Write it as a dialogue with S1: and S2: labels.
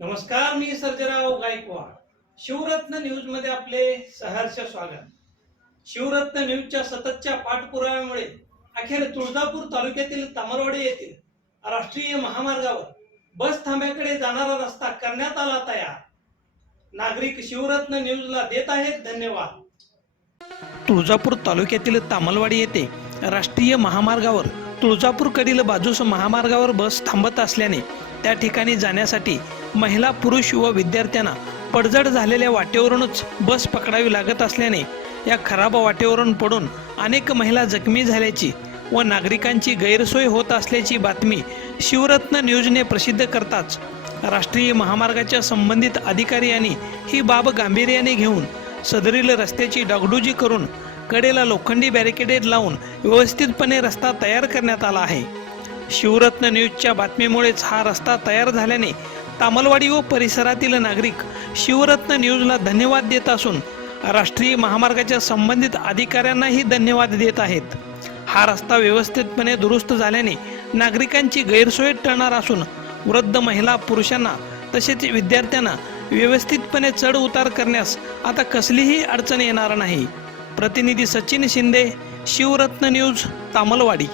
S1: नमस्कार मी सर्जराव गायकवाड. शिवरत्न न्यूजमध्ये आपले सहर्ष स्वागत. शिवरत्न न्यूजच्या सततच्या पाठपुराव्यामुळे अखेर तुळजापूर तालुक्यातील तामरवाडी येथील राष्ट्रीय महामार्गावर बस थांब्याकडे जाणारा रस्ता करण्यात आला तयार. नागरिक शिवरत्न न्यूजला देत आहेत धन्यवाद. तुळजापूर तालुक्यातील तामलवाडी येथे राष्ट्रीय महामार्गावर तुळजापूरकडील बाजूस महामार्गावर बस थांबत असल्याने त्या ठिकाणी जाण्यासाठी महिला पुरुष व विद्यार्थ्यांना पडझड झालेल्या वाटेवरूनच बस पकडावी लागत असल्याने या खराब वाटेवरून पडून अनेक महिला जखमी झाल्याची व नागरिकांची गैरसोय होत असल्याची बातमी शिवरत्न न्यूजने प्रसिद्ध करताच राष्ट्रीय महामार्गाच्या संबंधित अधिकारी यांनी ही बाब गांभीर्याने घेऊन सदरील रस्त्याची डागडुजी करून कडेला लोखंडी बॅरिकेडेड लावून व्यवस्थितपणे रस्ता तयार करण्यात आला आहे. शिवरत्न न्यूजच्या बातमीमुळेच हा रस्ता तयार झाल्याने तामलवाडी व परिसरातील नागरिक शिवरत्न न्यूजला धन्यवाद देत असून राष्ट्रीय महामार्गाच्या संबंधित अधिकाऱ्यांनाही धन्यवाद देत आहेत. हा रस्ता व्यवस्थितपणे दुरुस्त झाल्याने नागरिकांची गैरसोय टळणार असून वृद्ध महिला पुरुषांना तसेच विद्यार्थ्यांना व्यवस्थितपणे चढ उतार करण्यास आता कसलीही अडचण येणार नाही. प्रतिनिधी सचिन शिंदे शिवरत्न न्यूज तामलवाडी.